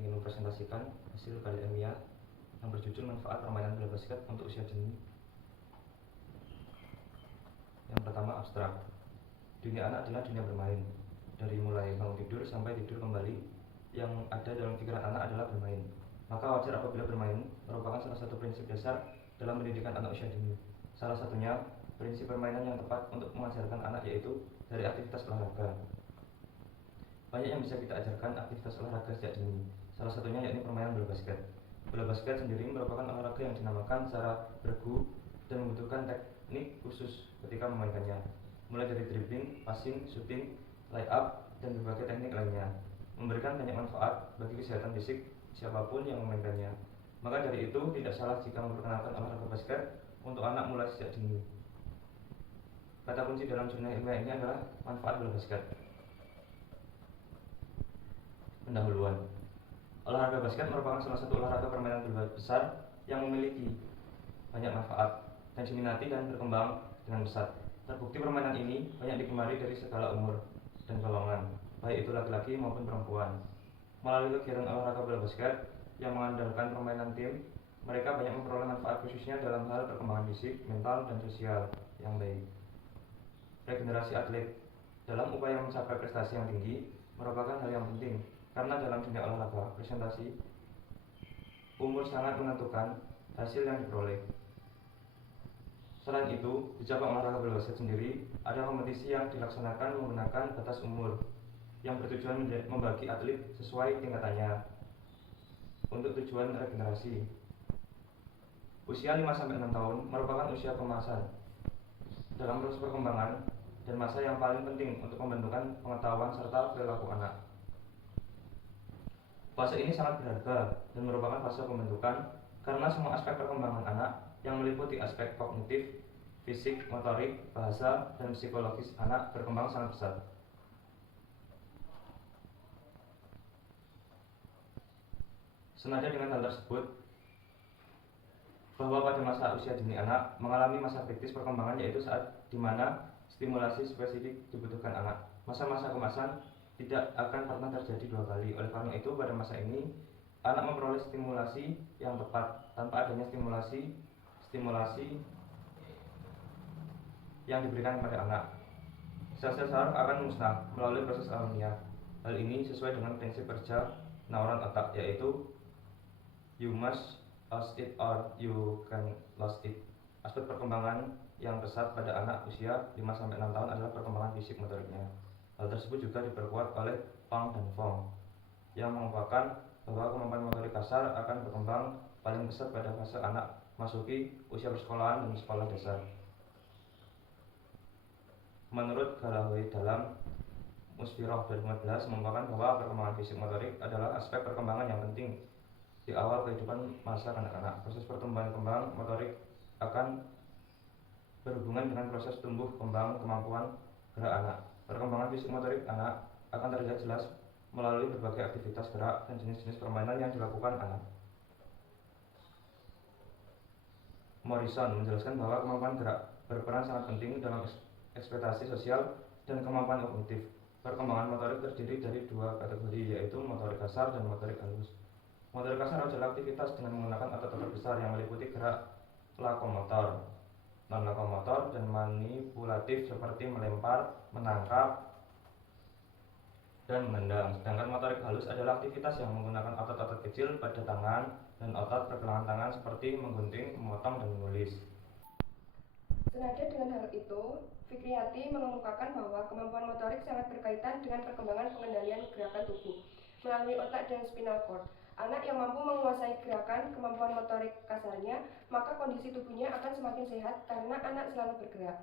ingin mempresentasikan hasil karya ilmiah yang berjudul manfaat permainan bola basket untuk usia dini. Yang pertama, abstrak. Dunia anak adalah dunia bermain. Dari mulai bangun tidur sampai tidur kembali, yang ada dalam pikiran anak adalah bermain. Maka wajar apabila bermain merupakan salah satu prinsip dasar dalam pendidikan anak usia dini. Salah satunya, prinsip permainan yang tepat untuk mengajarkan anak yaitu dari aktivitas olahraga. Banyak yang bisa kita ajarkan aktivitas olahraga sejak dini. Salah satunya yakni permainan bola basket. Bola basket sendiri merupakan olahraga yang dinamakan secara bergu dan membutuhkan teknik khusus ketika memainkannya, mulai dari dribbling, passing, shooting, layup, dan berbagai teknik lainnya, memberikan banyak manfaat bagi kesehatan fisik siapapun yang memainkannya. Maka dari itu tidak salah jika memperkenalkan olahraga basket untuk anak mulai sejak dini. Kata kunci dalam jurnal ilmiah ini adalah manfaat bola basket. Pendahuluan. Olahraga basket merupakan salah satu olahraga permainan bola besar yang memiliki banyak manfaat dan diminati dan berkembang dengan pesat. Terbukti permainan ini banyak digemari dari segala umur dan golongan, baik itu laki-laki maupun perempuan. Melalui kegiatan olahraga bola basket yang mengandalkan permainan tim, mereka banyak memperoleh manfaat khususnya dalam hal perkembangan fisik, mental, dan sosial yang baik. Regenerasi atlet dalam upaya mencapai prestasi yang tinggi merupakan hal yang penting, karena dalam dunia olahraga presentasi umur sangat menentukan hasil yang diperoleh. Selain itu, di cabang olahraga bola basket sendiri ada kompetisi yang dilaksanakan menggunakan batas umur yang bertujuan membagi atlet sesuai tingkatannya untuk tujuan regenerasi. Usia 5-6 tahun merupakan usia kemasan dalam proses perkembangan dan masa yang paling penting untuk pembentukan pengetahuan serta perilaku anak. Fase ini sangat berharga dan merupakan fase pembentukan karena semua aspek perkembangan anak yang meliputi aspek kognitif, fisik, motorik, bahasa, dan psikologis anak berkembang sangat pesat. Senada dengan hal tersebut, bahwa pada masa usia dini anak mengalami masa kritis perkembangan, yaitu saat di mana stimulasi spesifik dibutuhkan anak. Masa-masa kemasan tidak akan pernah terjadi dua kali. Oleh karena itu, pada masa ini anak memperoleh stimulasi yang tepat. Tanpa adanya stimulasi yang diberikan kepada anak, sel-sel saraf akan musnah melalui proses alamiah. Hal ini sesuai dengan prinsip kerja neuron otak, yaitu you must lose it or you can lose it. Aspek perkembangan yang pesat pada anak usia 5-6 tahun adalah perkembangan fisik motoriknya. Hal tersebut juga diperkuat oleh Pang dan Fong yang mengupakan bahwa kemampuan motorik kasar akan berkembang paling pesat pada fase anak masuki usia persekolahan dan sekolah dasar. Menurut Galloway dalam Musfirah 2015 mengungkapkan bahwa perkembangan fisik motorik adalah aspek perkembangan yang penting di awal kehidupan masa kanak-kanak. Proses pertumbuhan kembang motorik akan berhubungan dengan proses tumbuh kembang kemampuan gerak anak. Perkembangan fisik motorik anak akan terlihat jelas melalui berbagai aktivitas gerak dan jenis-jenis permainan yang dilakukan anak. Morrison menjelaskan bahwa kemampuan gerak berperan sangat penting dalam ekspektasi sosial dan kemampuan kognitif. Perkembangan motorik terdiri dari dua kategori, yaitu motorik kasar dan motorik halus. Motorik kasar adalah aktivitas dengan menggunakan otot-otot besar yang meliputi gerak lokomotor, non-lokomotor, dan manipulatif seperti melempar, menangkap, dan menendang. Sedangkan motorik halus adalah aktivitas yang menggunakan otot-otot kecil pada tangan dan otot pergelangan tangan seperti menggunting, memotong, dan menulis. Senada dengan hal itu, Fikriyati mengemukakan bahwa kemampuan motorik sangat berkaitan dengan perkembangan pengendalian gerakan tubuh melalui otak dan spinal cord. Anak yang mampu menguasai gerakan kemampuan motorik kasarnya, maka kondisi tubuhnya akan semakin sehat karena anak selalu bergerak.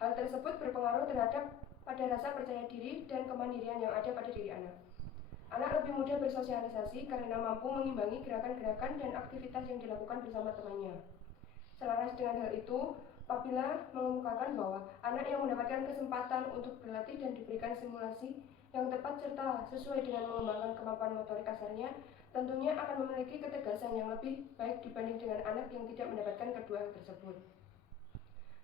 Hal tersebut berpengaruh terhadap pada rasa percaya diri dan kemandirian yang ada pada diri anak. Anak lebih mudah bersosialisasi karena mampu mengimbangi gerakan-gerakan dan aktivitas yang dilakukan bersama temannya. Selaras dengan hal itu, Papila mengemukakan bahwa anak yang mendapatkan kesempatan untuk berlatih dan diberikan simulasi yang tepat serta sesuai dengan mengembangkan kemampuan motorik kasarnya, tentunya akan memiliki ketegasan yang lebih baik dibanding dengan anak yang tidak mendapatkan kedua hal tersebut.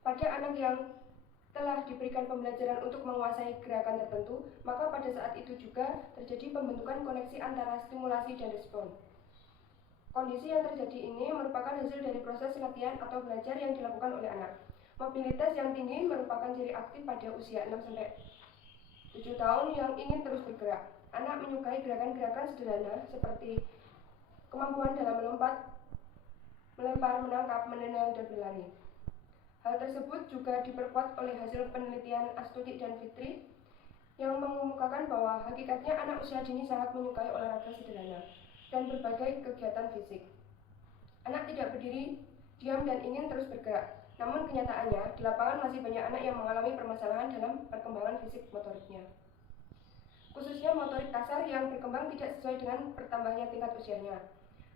Pada anak yang telah diberikan pembelajaran untuk menguasai gerakan tertentu, maka pada saat itu juga terjadi pembentukan koneksi antara stimulasi dan respon. Kondisi yang terjadi ini merupakan hasil dari proses latihan atau belajar yang dilakukan oleh anak. Mobilitas yang tinggi merupakan ciri aktif pada usia 6-7 tahun yang ingin terus bergerak. Anak menyukai gerakan-gerakan sederhana seperti kemampuan dalam melompat, melempar, menangkap, menendang, dan berlari. Hal tersebut juga diperkuat oleh hasil penelitian Astuti dan Fitri yang mengemukakan bahwa hakikatnya anak usia dini sangat menyukai olahraga sederhana dan berbagai kegiatan fisik. Anak tidak berdiri diam dan ingin terus bergerak. Namun kenyataannya, di lapangan masih banyak anak yang mengalami permasalahan dalam perkembangan fisik motoriknya. Khususnya motorik kasar yang berkembang tidak sesuai dengan bertambahnya tingkat usianya.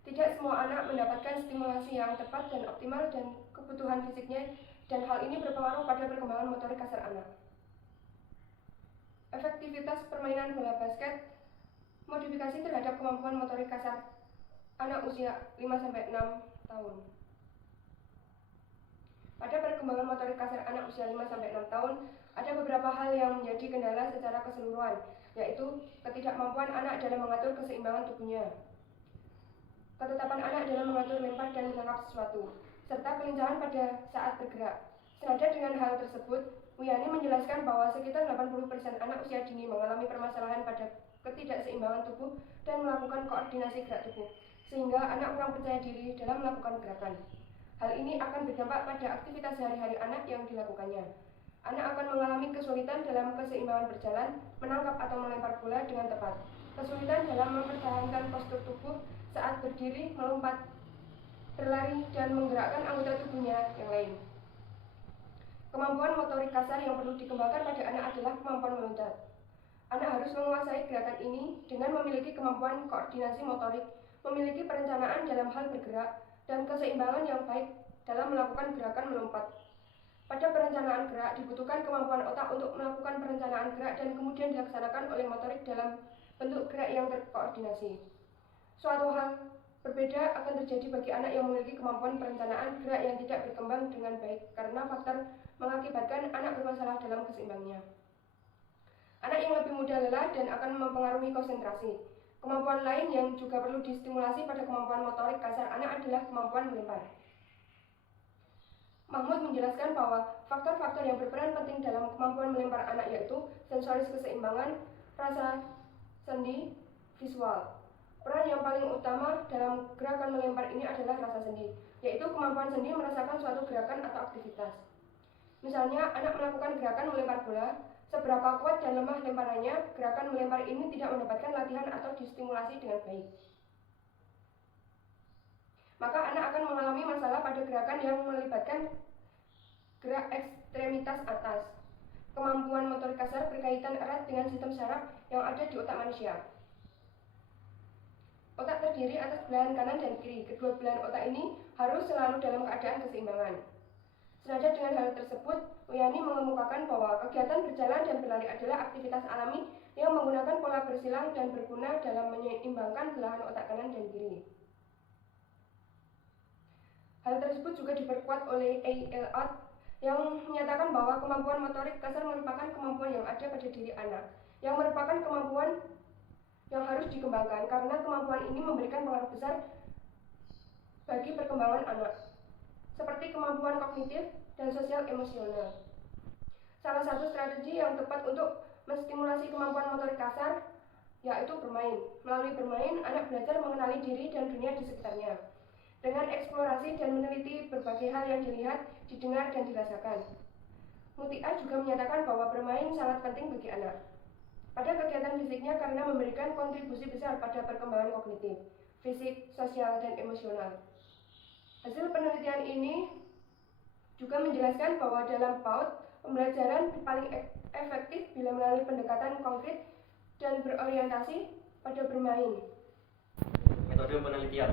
Tidak semua anak mendapatkan stimulasi yang tepat dan optimal dan kebutuhan fisiknya, dan hal ini berpengaruh pada perkembangan motorik kasar anak. Efektivitas permainan bola basket, modifikasi terhadap kemampuan motorik kasar anak usia 5-6 tahun. Pada perkembangan motorik kasar anak usia 5-6 tahun, ada beberapa hal yang menjadi kendala secara keseluruhan, yaitu ketidakmampuan anak dalam mengatur keseimbangan tubuhnya, ketetapan anak dalam mengatur lempar dan menangkap sesuatu, serta kelincahan pada saat bergerak. Senada dengan hal tersebut, Wiyani menjelaskan bahwa sekitar 80% anak usia dini mengalami permasalahan pada ketidakseimbangan tubuh dan melakukan koordinasi gerak tubuh, sehingga anak kurang percaya diri dalam melakukan gerakan. Hal ini akan berdampak pada aktivitas sehari-hari anak yang dilakukannya. Anak akan mengalami kesulitan dalam keseimbangan berjalan, menangkap atau melempar bola dengan tepat, kesulitan dalam mempertahankan postur tubuh saat berdiri, melompat, berlari, dan menggerakkan anggota tubuhnya yang lain. Kemampuan motorik kasar yang perlu dikembangkan pada anak adalah kemampuan meloncat. Anak harus menguasai gerakan ini dengan memiliki kemampuan koordinasi motorik, memiliki perencanaan dalam hal bergerak, dan keseimbangan yang baik dalam melakukan gerakan melompat. Pada perencanaan gerak dibutuhkan kemampuan otak untuk melakukan perencanaan gerak dan kemudian dilaksanakan oleh motorik dalam bentuk gerak yang terkoordinasi. Suatu hal berbeda akan terjadi bagi anak yang memiliki kemampuan perencanaan gerak yang tidak berkembang dengan baik karena faktor mengakibatkan anak bermasalah dalam keseimbangnya. Anak yang lebih mudah lelah dan akan mempengaruhi konsentrasi. Kemampuan lain yang juga perlu distimulasi pada kemampuan motorik kasar anak adalah kemampuan melempar. Mahmud menjelaskan bahwa faktor-faktor yang berperan penting dalam kemampuan melempar anak yaitu sensoris keseimbangan, rasa, sendi, visual. Peran yang paling utama dalam gerakan melempar ini adalah rasa sendi, yaitu kemampuan sendi merasakan suatu gerakan atau aktivitas. Misalnya, anak melakukan gerakan melempar bola, seberapa kuat dan lemah lemparannya, gerakan melempar ini tidak mendapatkan latihan atau distimulasi dengan baik. Maka anak akan mengalami masalah pada gerakan yang melibatkan gerak ekstremitas atas. Kemampuan motorik kasar berkaitan erat dengan sistem saraf yang ada di otak manusia. Otak terdiri atas belahan kanan dan kiri. Kedua belahan otak ini harus selalu dalam keadaan keseimbangan. Senada dengan hal tersebut, Wiyani mengemukakan bahwa kegiatan berjalan dan berlari adalah aktivitas alami yang menggunakan pola bersilang dan berguna dalam menyeimbangkan belahan otak kanan dan kiri. Hal tersebut juga diperkuat oleh A. Elliot yang menyatakan bahwa kemampuan motorik kasar merupakan kemampuan yang ada pada diri anak, yang merupakan kemampuan yang harus dikembangkan karena kemampuan ini memberikan pengaruh besar bagi perkembangan anak, seperti kemampuan kognitif dan sosial emosional. Salah satu strategi yang tepat untuk menstimulasi kemampuan motorik kasar yaitu bermain. Melalui bermain, anak belajar mengenali diri dan dunia di sekitarnya. Dengan eksplorasi dan meneliti berbagai hal yang dilihat, didengar, dan dirasakan. Mutia juga menyatakan bahwa bermain sangat penting bagi anak pada kegiatan fisiknya karena memberikan kontribusi besar pada perkembangan kognitif, fisik, sosial, dan emosional. Hasil penelitian ini juga menjelaskan bahwa dalam PAUD, pembelajaran paling efektif bila melalui pendekatan konkret dan berorientasi pada bermain. Metode penelitian.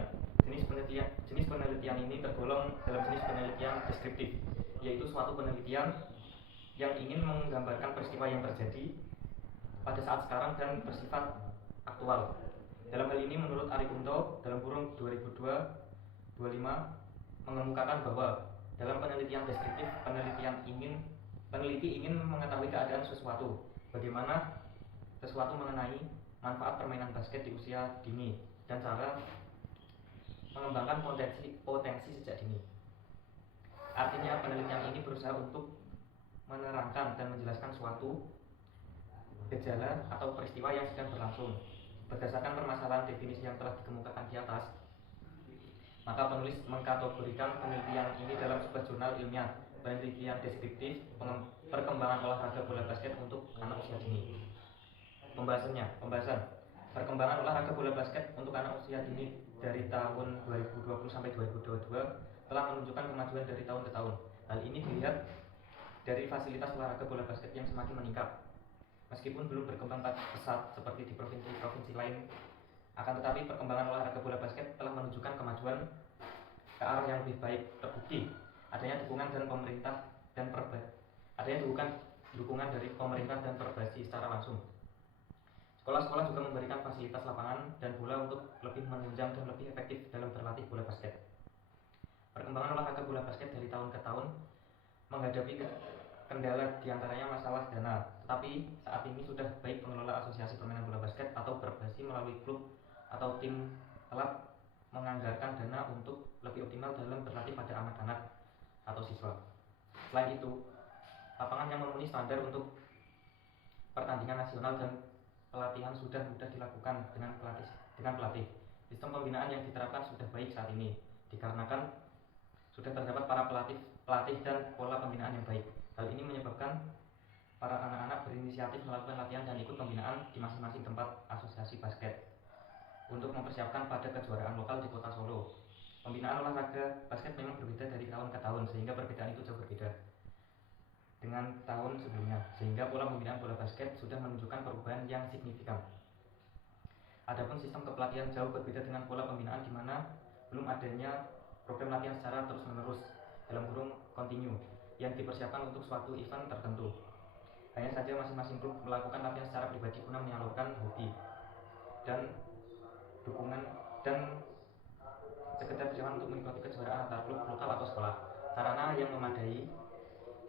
Jenis penelitian ini tergolong dalam jenis penelitian deskriptif, yaitu suatu penelitian yang ingin menggambarkan peristiwa yang terjadi pada saat sekarang dan bersifat aktual. Dalam hal ini menurut Ari Kunto dalam kurung 2002-25 mengemukakan bahwa dalam penelitian deskriptif, penelitian ingin Peneliti ingin mengetahui keadaan sesuatu, bagaimana sesuatu mengenai manfaat permainan basket di usia dini dan cara mengembangkan potensi sejak dini. Artinya penelitian ini berusaha untuk menerangkan dan menjelaskan suatu gejala atau peristiwa yang sedang berlangsung. Berdasarkan permasalahan definisi yang telah dikemukakan di atas, maka penulis mengkategorikan penelitian ini dalam sebuah jurnal ilmiah, penelitian deskriptif perkembangan olahraga bola basket untuk anak usia dini. Pembahasan perkembangan olahraga bola basket untuk anak usia dini dari tahun 2020 sampai 2022 telah menunjukkan kemajuan dari tahun ke tahun. Hal ini dilihat dari fasilitas olahraga bola basket yang semakin meningkat. Meskipun belum berkembang pesat seperti di provinsi-provinsi lain, akan tetapi perkembangan olahraga bola basket telah menunjukkan kemajuan ke arah yang lebih baik. Terbukti adanya dukungan dari pemerintah dan perbasi secara langsung. Sekolah-sekolah juga memberikan fasilitas lapangan dan bola untuk lebih menunjang dan lebih efektif dalam berlatih bola basket. Perkembangan olahraga bola basket dari tahun ke tahun menghadapi kendala diantaranya masalah dana, tetapi saat ini sudah baik pengelola asosiasi permainan bola basket atau perbasi melalui klub atau tim telah menganggarkan dana untuk lebih optimal dalam berlatih pada anak-anak atau siswa. Selain itu, lapangan yang memenuhi standar untuk pertandingan nasional dan pelatihan sudah mudah dilakukan dengan pelatih. Sistem pembinaan yang diterapkan sudah baik saat ini, dikarenakan sudah terdapat para pelatih dan pola pembinaan yang baik. Hal ini menyebabkan para anak-anak berinisiatif melakukan latihan dan ikut pembinaan di masing-masing tempat asosiasi basket untuk mempersiapkan pada kejuaraan lokal di kota Solo. Pembinaan olahraga basket memang berbeda dari tahun ke tahun, sehingga perbedaan itu jauh berbeda dengan tahun sebelumnya, sehingga pola pembinaan bola basket sudah menunjukkan perubahan yang signifikan. Adapun sistem kepelatihan jauh berbeda dengan pola pembinaan, di mana belum adanya program latihan secara terus-menerus (kontinu) yang dipersiapkan untuk suatu event tertentu. Hanya saja masing-masing klub melakukan latihan secara pribadi guna menyalurkan hobi dan dukungan dan sekedar persiapan untuk mengikuti kejuaraan antar klub lokal atau sekolah. Sarana yang memadai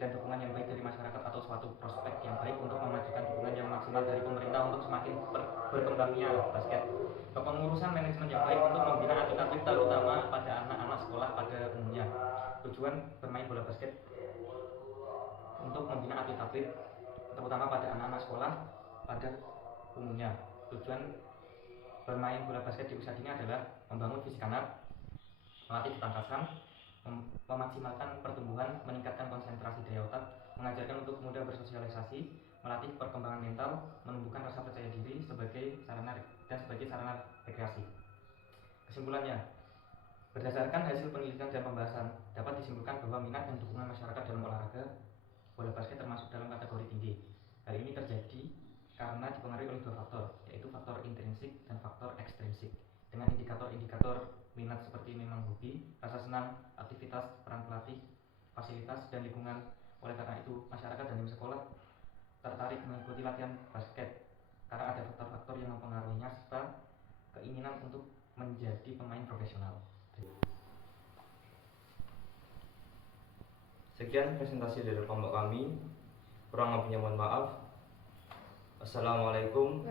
dan dukungan yang baik dari masyarakat atau suatu prospek yang baik untuk memajukan dukungan yang maksimal dari pemerintah untuk semakin berkembangnya basket. Kepengurusan manajemen yang baik untuk membina atlet-atlet terutama pada anak-anak sekolah pada umumnya. Tujuan bermain bola basket untuk membina atlet-atlet terutama pada anak-anak sekolah pada umumnya. Tujuan bermain bola basket di usia dini adalah membangun fisik anak, melatih ketangkasan, memaksimalkan pertumbuhan, meningkatkan konsentrasi daya otak, mengajarkan untuk mudah bersosialisasi, melatih perkembangan mental, menumbuhkan rasa percaya diri sebagai sarana rekreasi. Kesimpulannya, berdasarkan hasil penelitian dan pembahasan, dapat disimpulkan bahwa minat dan dukungan masyarakat dalam olahraga bola basket termasuk dalam kategori tinggi. Hal ini terjadi karena dipengaruhi oleh dua faktor, yaitu faktor intrinsik dan faktor ekstrinsik. Dengan indikator-indikator minat seperti memang hobi, rasa senang, aktivitas, peran pelatih, fasilitas, dan lingkungan. Oleh karena itu, masyarakat dan tim sekolah tertarik mengikuti latihan basket karena ada faktor-faktor yang mempengaruhinya serta keinginan untuk menjadi pemain profesional. Sekian presentasi dari kelompok kami. Kurang lebihnya mohon maaf. Assalamualaikum